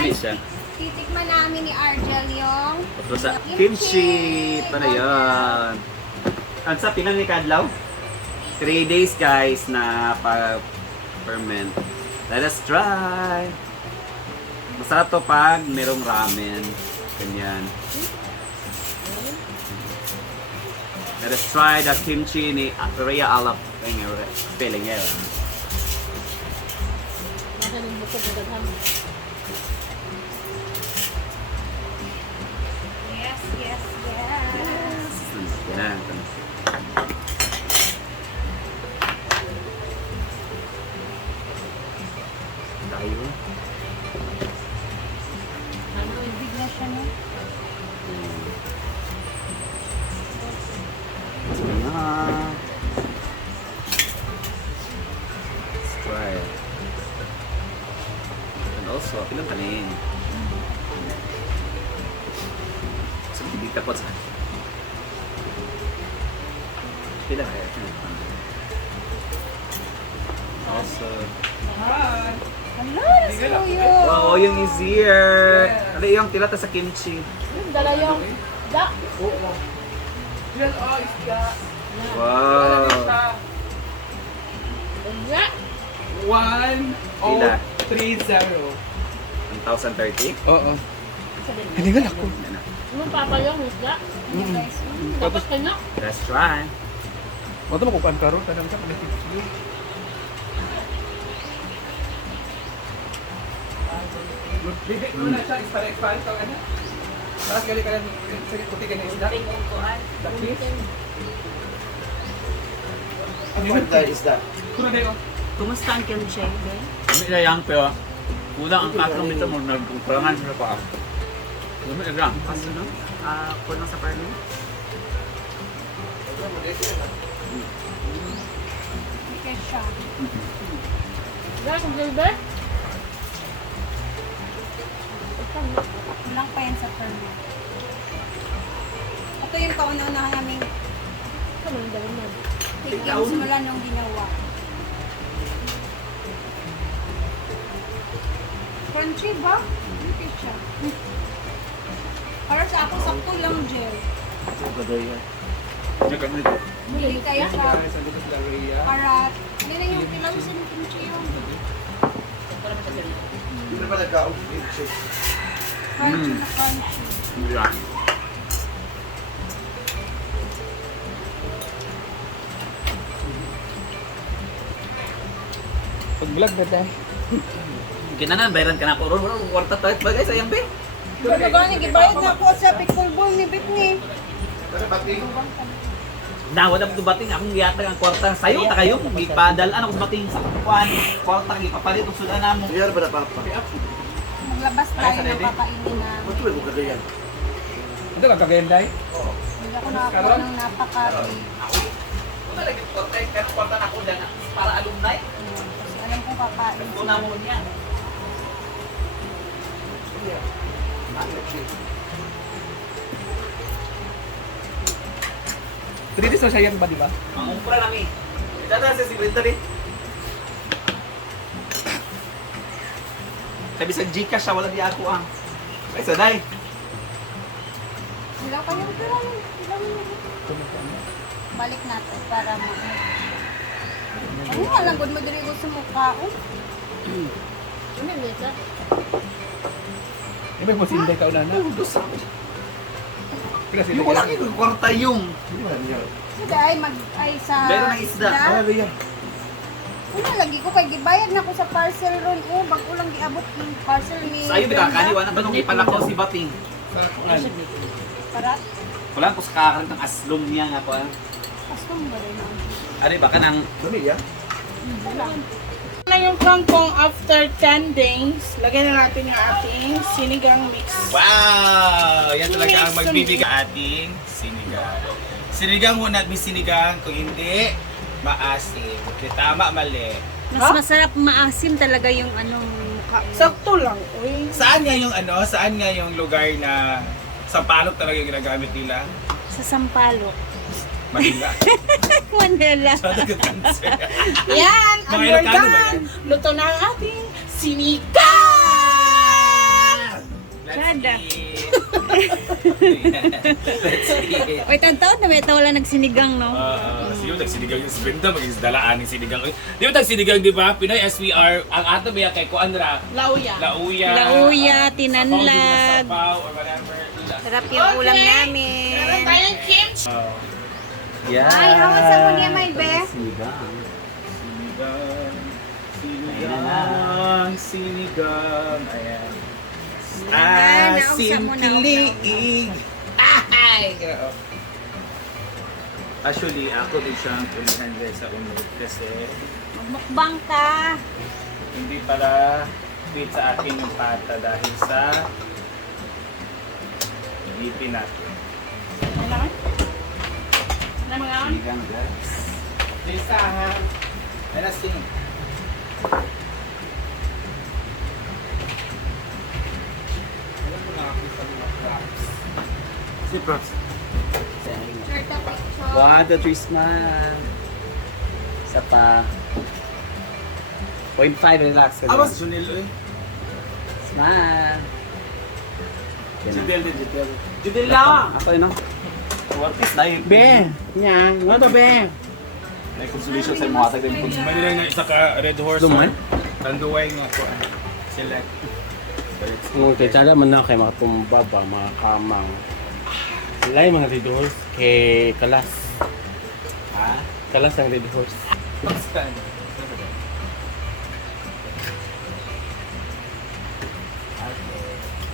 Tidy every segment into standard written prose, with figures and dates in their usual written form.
Lami siya. Titikman namin ni Argel yung Ito sa kimchi. Para yan. Ang sa pinang ni Kadlaw? 3 days guys na pa-ferment. Let us try. Masarap to pag merong ramen. Ganyan. Let us try the kimchi ni Rhea Alap. Feeling it. Yes, yes, yes. Yan. Tayo. Big na siya, no? Yan. Let's try it. And also, ilang kanin. So, hindi tapos sa pila kaya. Also, Hello, nasuyo. wow, yung easier. Ano yung tilata sa kimchi? Dala yung da. Yan, isda. Wow. Nga. 1030. 1,030? Oo. Hinigal ako. Yan na. Ano papayong isda? Tapos kanya. Let's try. Wala mo kukuhan karon tanang ka na kimchi. Bibi mo na siya isparek-parek ka ano. Tapos gali ka lang sige puti ka na isda. Isda. Kuno dayo. Kumusta ang kimchi? Kami na yang pero kulang ang 4 meter mo nagkurangan sa pa. Kami na lang. Kaso no? Kulang sa parlo. Okay siya. Guys, ang gilbert? Kulang pa yan sa ferment. Ito yung kauna-unahan naming Ano ang dami mo? tigyan simula nung ginawa. Crunchy ba? Okay siya. Para sa ako, sakto lang gel. Hindi kami dito. Hindi kaya siya. Sa Lucas La Ria. Para, hindi na yung pilaw sa kimchi yung Hindi na ba nagkaon? crunchy na crunchy. Yan. Pag-vlog ba tayo? Kinanan, bayaran ka na ako. Warta tayo bagay sa iyang be. Pero gani, gibayad na ako sa pickle bowl ni Britney. Pero pati, Dawa na po bating akong giyatag ang kwarta sayo ta kayo ipadalan ako sa bating sa kuan kwarta ipapalit og sudan namo. nangyari ba na papa? Maglabas Ay, tayo sa ng dede? kakainin na. Ba't mo kagayan? Ito ka kagayanday? Hindi ako nakakuha ng napakari. Una lagi kwarta pero kwarta na ko dyan para alumni. Kasi alam kong kakain. Una mo niya. Tritis na siya yan ba, di ba? Ang umpra nami. Dada sa secretary. Sabi sa Gcash siya wala di ako ang. Ay saday. Sila kayong balik natin para ma... Ano nga lang, good madali ko sa mukha. Oh. Ano yung mesa? Iba mo sinday ka una na. Dosa. Kaya Yung wala yung kwarta yung. Hindi ba nangyari? Sila ay ay sa... Meron ng isda. Ano yan? Ano lagi ko kay gibayad na ko sa parcel ron. Oh, bago lang giabot yung parcel ni... Sayo bigakani wala ba nung ipalakaw si Bating. Sa kuan. Para? Wala ko sa kakaroon ng aslom niya nga po. Asong ba rin ang... Ano ba kanang Dami yan? Wala. Na yung kangkong after 10 days, lagyan na natin yung ating sinigang mix. Wow! Yan talaga ang magbibigay ating sinigang. Sinigang muna at may sinigang, kung hindi, maasim. Kung tama, mali. Mas masarap maasim talaga yung anong Sakto lang, uy. Saan nga yung ano? Saan nga yung lugar na sampalok talaga yung ginagamit nila? sa Sampaloc. Manila. Manila. Sa cancer. Yan, Mga and we're Ilocano ba done. yan? Luto na ang ating sinigang! Let's eat. Oy, taon na may wala nagsinigang, no? Sige mo tagsinigang yung Brenda, mag-isdalaan ng sinigang. Di ba tagsinigang, di ba? Pinoy SWR, ang ato ba kay Kuandra? Lauya. Lauya. Lauya, sabaw, tinanlag. sabaw, or whatever. Sarap yung ulam namin. Meron tayong kimchi. Yeah. Ay, hawas ako niya, may be. Sinigang. Sinigang. Ayan. nausap mo na, Liig. Ay! Actually, ako din siyang pulihan guys sa unod kasi Magmukbang ka. hindi pala fit sa akin yung pata dahil sa ngipin natin. Na mga Sinigang, guys. Lisa, ha? Let us sing. Alam ko nakakita mga props. Si Props. Sir, the picture. 1, 2, 3, smile. Isa pa. 0.5, relax ka Awas, lang. Junil, eh. Smile. Yan na. Judel din, Judel. Judel lang! Ako yun, no? What is na yun? Ben. Yan. Ano to, Ben? May consolation sa mga tagal yung May nila nga isa ka Red Horse. Duman? Tanduway nga ko. Select. Nung kay Chada man na kay mga tumbaba, mga kamang. Sila yung mga Red Horse kay Kalas. Ha? Kalas ang Red Horse. Pakistan.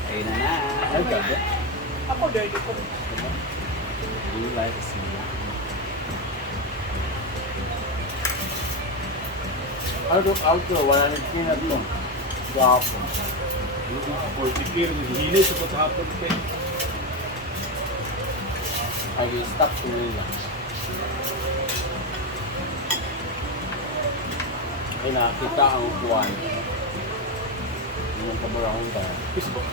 Ayun na na. Ay, gabi. Ako, dirty ko. Do you like sinigang? Outro, 100 peanut mo. Gwapo. Or tikir, hilis ako sa hapon. I will stop to nila. Ay, nakakita ang kuwan. Yung kabarangong ka. Facebook.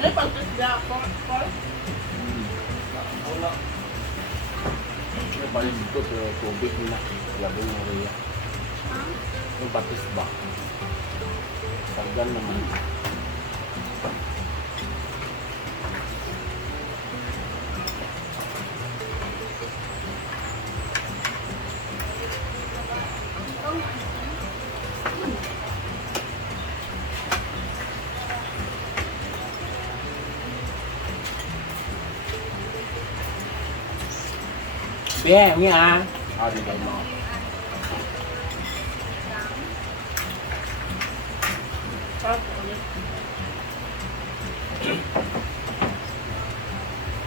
May pagkasda ako. Wala. May balik dito pero tubig na. Labi ng Rhea. Yung batis ba? Sargan naman. Bé, nghe à? Đi đây mà.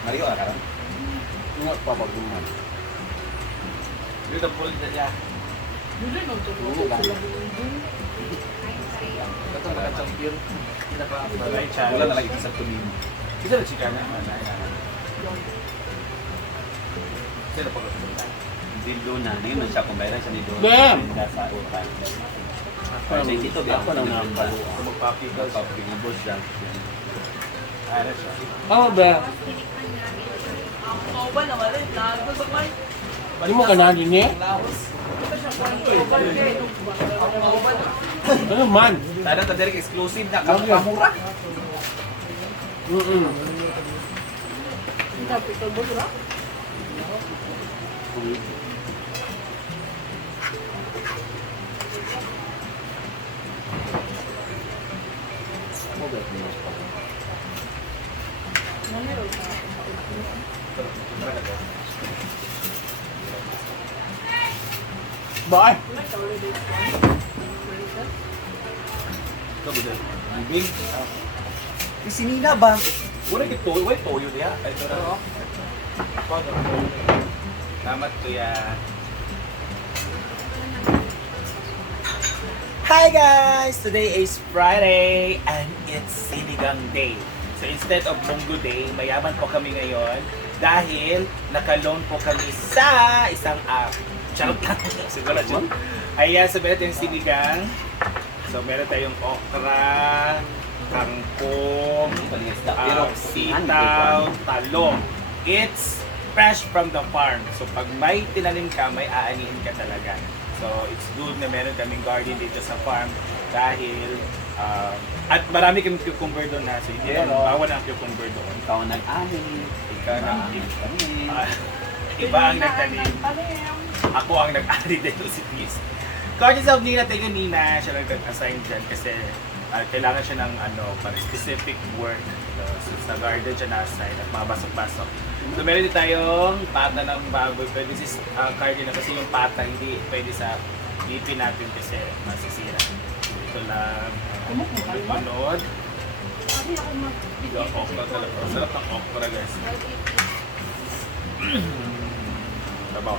Mariho na karon? Ingat pa pag duman. Dito po ulit niya. Hindi magtutulog sila. Ito na champion. Balay siya. Wala na lang isa sa tulim. Isa na chika na. Sino pa ko? Dildo na. Ngayon man siya kung bayran siya ni Doon. Bam! Sa utang. Parang Ay, dito, ako lang nakabalo. Magpapigal sa Pinubos siya. Ano siya? Oh, be. Ako ba naman rin? Nagusok mo Hindi mo ka na din eh? Ano man? Sana ito direct exclusive na kamura. Capital ba sila? Bye! Bibig. Isinina ba? Wala kito, wala toyo niya. Ito na. Salamat kuya. Hi guys! Today is Friday and it's Sinigang Day. So instead of Munggo Day, mayaman po kami ngayon dahil naka-loan po kami sa isang app. Charot lang. Siguro dyan. Ayan, so meron tayong sinigang. So meron tayong okra, kangkong, sitaw, talong. It's fresh from the farm. So pag may tinanim ka, may aanihin ka talaga. So, it's good na meron kaming garden dito sa farm dahil at marami kaming cucumber doon na. So, hindi Pero, naman bawal ang cucumber doon. Ikaw ang nag-ani. Ikaw na Kami. iba ang nagtanim. Ako ang nag-ari dito si Peace. Courtesy of Nina, thank you Nina. Siya nag-assign dyan kasi kailangan siya ng para specific work. So, sa garden siya na-assign at mga basok-basok. So meron din tayong pata ng baboy. Pwede si cardio na kasi yung pata hindi pwede sa ipin natin kasi masisira. Ito lang. Panood. Yung okra talaga. Sarap ng okra guys. Sabaw.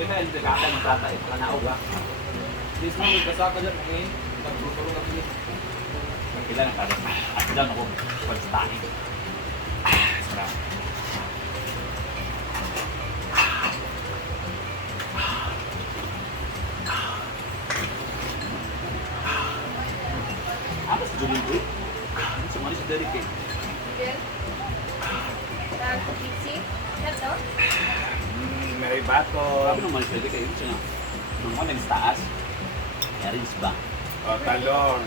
Kita yung dagatan ng tata. Ito ka naog. Please mo, magkasa ka dyan. Okay? Nagtutulong ka dyan. Kailan ang tata. At doon ako. Pagstahin. Sarap. Apa sa Julian Group? Sumali sa Derek eh. May bato. Sabi naman siya, kayo siya nga. Nung mo sa taas, errands ba? O, talong.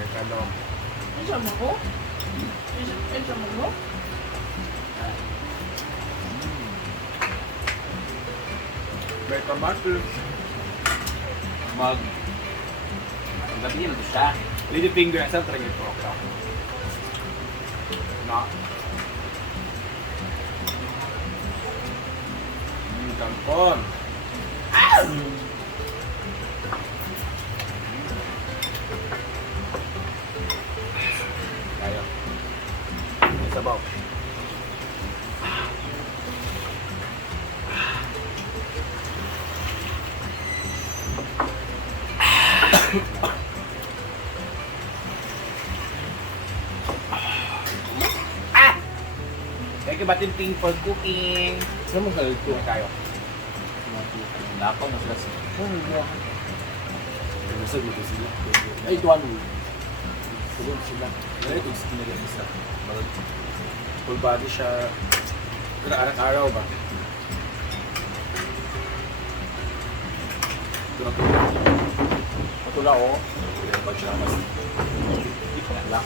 May talong. Isa mo ko? Isa mo ko? May kamatis. Ang gabi niya, siya. Lady finger. Saan talaga yung okra? Na? Kampon. Kaya. May sabaw. Thank you, Batin Ping, for cooking. Saan mo kayo ito? Tayo. Lapaw na sila siya. Nasag mo sila. Ay, ito ano? Tulog sila. Ngayon ito yung skin nila isa. Full body siya. Pero araw-araw ba? Ito na tulog. Patula o. Kaya ba siya mas? Hindi pa lang.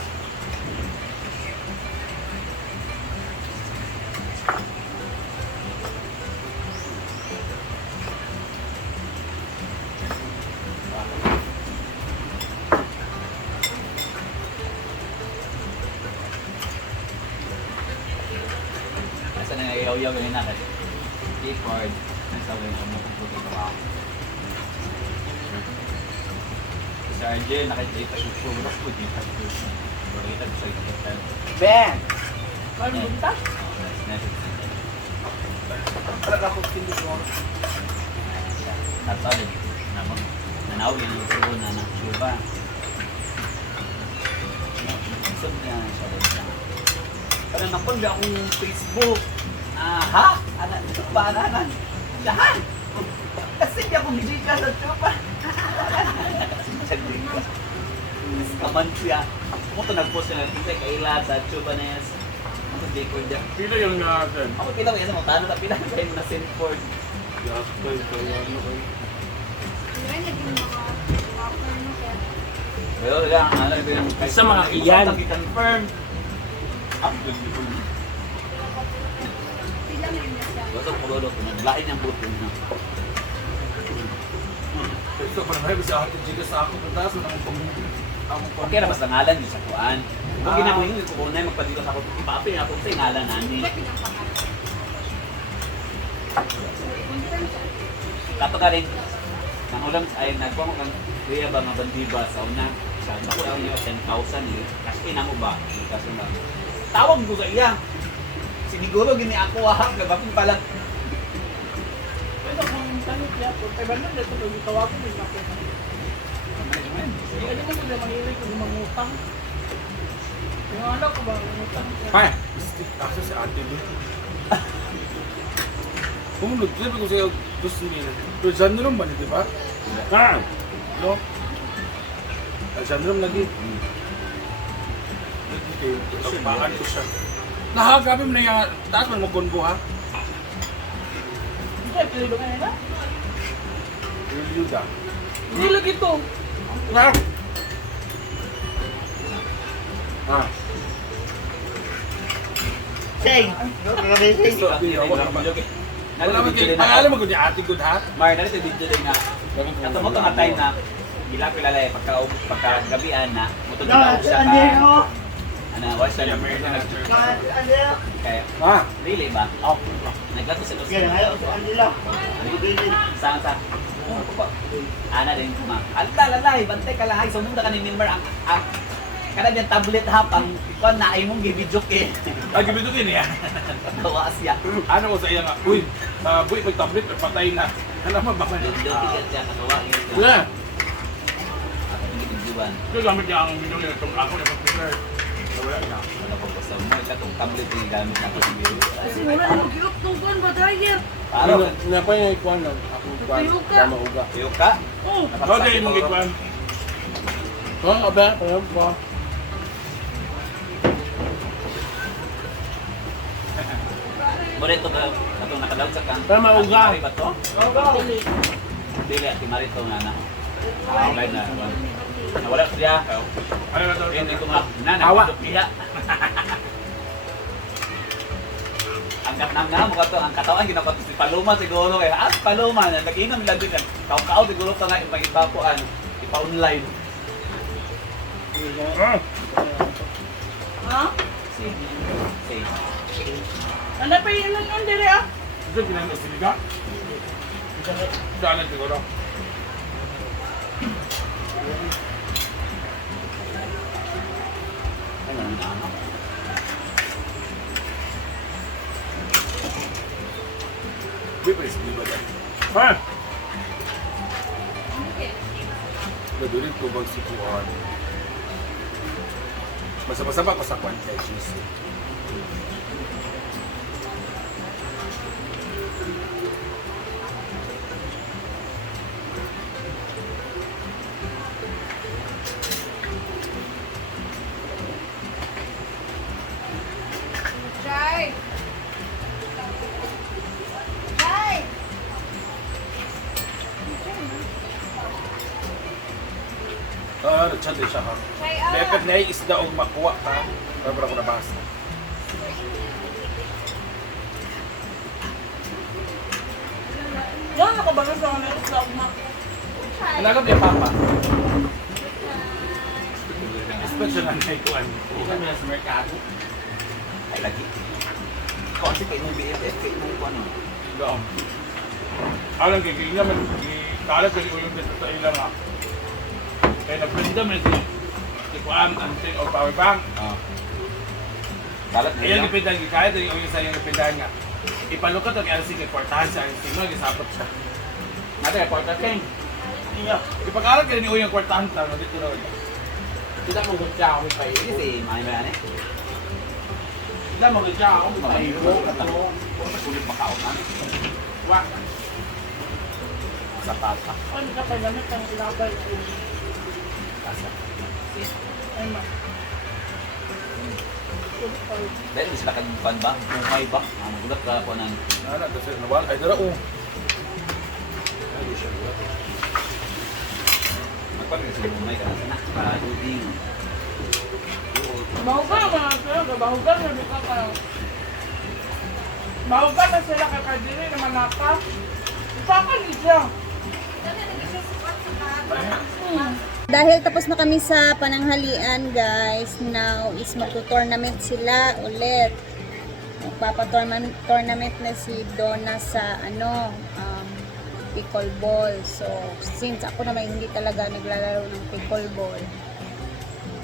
Nasa na yaw-yaw yun na kasi. Keyboard. Nasa ko yung umukuputi ko ako. Si Arjen, nakita siya puros ko. Di pa siya. Nakita ko siya ikitan. Ben! Ano bunta? Para ako pindot mo. Tapos ano, nanaw yun yung suho na ng Cuba. Sub niya siya rin siya. Parang napunla akong Facebook. Ha? Ano? Ito ba? Ano? Lahat! Kasi di ako hindi ka sa Cuba. Kaman siya. Kung ito nag-post siya ng kita kaila sa Cuba na yan. Ako di ko dyan. Pila yung natin? Ako pila ko yan sa mga tanong. Pila ko yan na Sinford. Yaspay, kaya ano kayo? Pero lang, ano yung Sa mga iyan. confirm. Basta puro ko naglain ang buto na. Ito pa naman sa atin dito sa ako puntas ng Okay na basta ngalan niyo sa kuan. Kung ginako yun, kung unay magpadito sa ako, ipapi ako sa ngalan nani. Kato ka rin. Nang ulam ay nagkuha mo kang kuya ba nga bandiba sa una. Sa ako lang yung 10,000 eh. Kasi na mo ba? Kasi na. Tawag ko sa iya. Siniguro gini ako ha. Gagapin pala. Ito kung tanong niya po. Kaya ba nun, ito yung tawag ko yung ako. Hindi ka naman sila mahilig kung mangutang. Yung anak ko ba, mangutang siya. Ay! Asa si ate mo? Pumunod, sabi ko sa'yo, gusto nila. Pero dyan na ba, di ba? No? Dyan na lagi. Tampaan ko siya. Grabe mo na yung taas mo mag-gunbo ha. Hindi, pilido ka nila. Review da. Hindi lagi to. Nga. Ah. Wala mo kayo, pangalan mo kung ate good ha? Mar, narito video din nga. Ato mo nga time na gila kilala eh pagka-gabian na mutod na siya ka. Ano, what's the number na kaya Ah. really ba? Oh. Naglato sa dosis. Saan sa? Ana din ma. Lalay, bantay ka lahay. Sumunda ka ni Milmer ang kada yung tablet hap ang kuan na ay mong gi-video ke. Ay, gibito din ya. Tawa siya. Ano ko sa iya nga, uy, buhay pag-tablet, patay na. Alam mo ba? Video tiyan siya katawa niya. Wala. Videoan. Ito gamit niya ang video niya, itong ako na pag-printer. Wala na. Wala pa basta mo ito tong tablet yung gamit na ko sa video. Kasi wala na mag-iok tong kuan ba dryer. Para Napay niya ikuan lang. Ako ikuan. Kama uga. tuyo ka. Oh. Ikaw din mong ikuan. Oh, abe, parang ko. Muna ito ba atong nakadaog sa kang. Para mauga. Ba to? Dili at marito nga na. Online na. Nawala siya. Ano na to? Hindi ko nga na Awa. piya. Ang katnam nga mo kato ang katawan ginapat si Paloma siguro kay Paloma na nag-ingon lang din. Kao-kao siguro pa nga ipagipapuan ipa-online. Ah. Ha? Okay. Ano pa yun ang dire ah? Ito ginamit sa liga. Dalan siguro. Ano na ano? Bibris, di ba dyan? Ha? Nadulit ko bang situan? Masama-sama ko sa kwan kay cheese. Try. Try. Ah, nagchat din siya ha. Try Dapat na isda o makuha ka. Para ko nabasa. Yan, nakabalas na ako na ito sa uma. Nalagap niya papa. Special na na ikuan. Ikaw na sa merkado. Ay lagi. Kasi kayo ng BFF kayo ng ano. Doon. Alam kay kaya naman kalat kay uyong dito sa ilang ha. Kaya nagpinda man si kuan antin o power bank. Ah. Balat na Ayan yan. ipindahan kay kaya yung uyong sa iyong ipindahan nga. Ipalukat ang LC kay portahan sa LC mo gisapot siya. Nada porta king. Iya. Ipag-aral ka rin yung uyong kwartahan sa dito na. Kita mo gutya ako kay si Manny Manny. Hindi mo kaya ako Mahiro katamo. Kulit makaon na. Wah. Sa pata. Ano ka pa gamit ang ilabay ko? Kasa. Ay ma. Dahil hindi sila kagpan ba? Umay ba? Ang gulat ka po ng Nana kasi nawal ay dara oh. magpapagod sila umay ka na sana. Duding. Mahugan mga sila, mahugan na di ka ka. Mahugan na sila kakadiri na manaka. Ipaka ni siya. Dahil tapos na kami sa pananghalian, guys, now is magto-tournament sila ulit. Magpapa-tournament na si Donna sa pickleball. So, since ako naman hindi talaga naglalaro ng pickleball,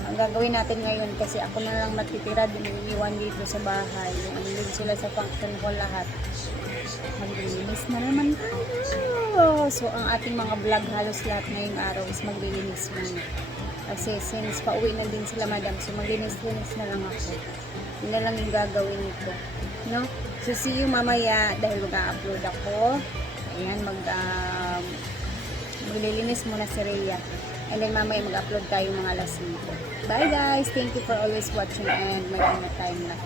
ang gagawin natin ngayon kasi ako na lang matitira din iiwan dito sa bahay. Andun sila sa function ko lahat. Maglilinis na naman tayo. So, ang ating mga vlog halos lahat ngayong araw is maglilinis muna. Kasi since pauwi na din sila madam, so maglinis-linis na lang ako. Yun na lang yung gagawin ko. No? So, see you mamaya dahil mag-upload ako. Ayan, maglilinis muna si Rhea. And then mamaya mag-upload tayo mga alas 5. Bye guys! Thank you for always watching and may time na.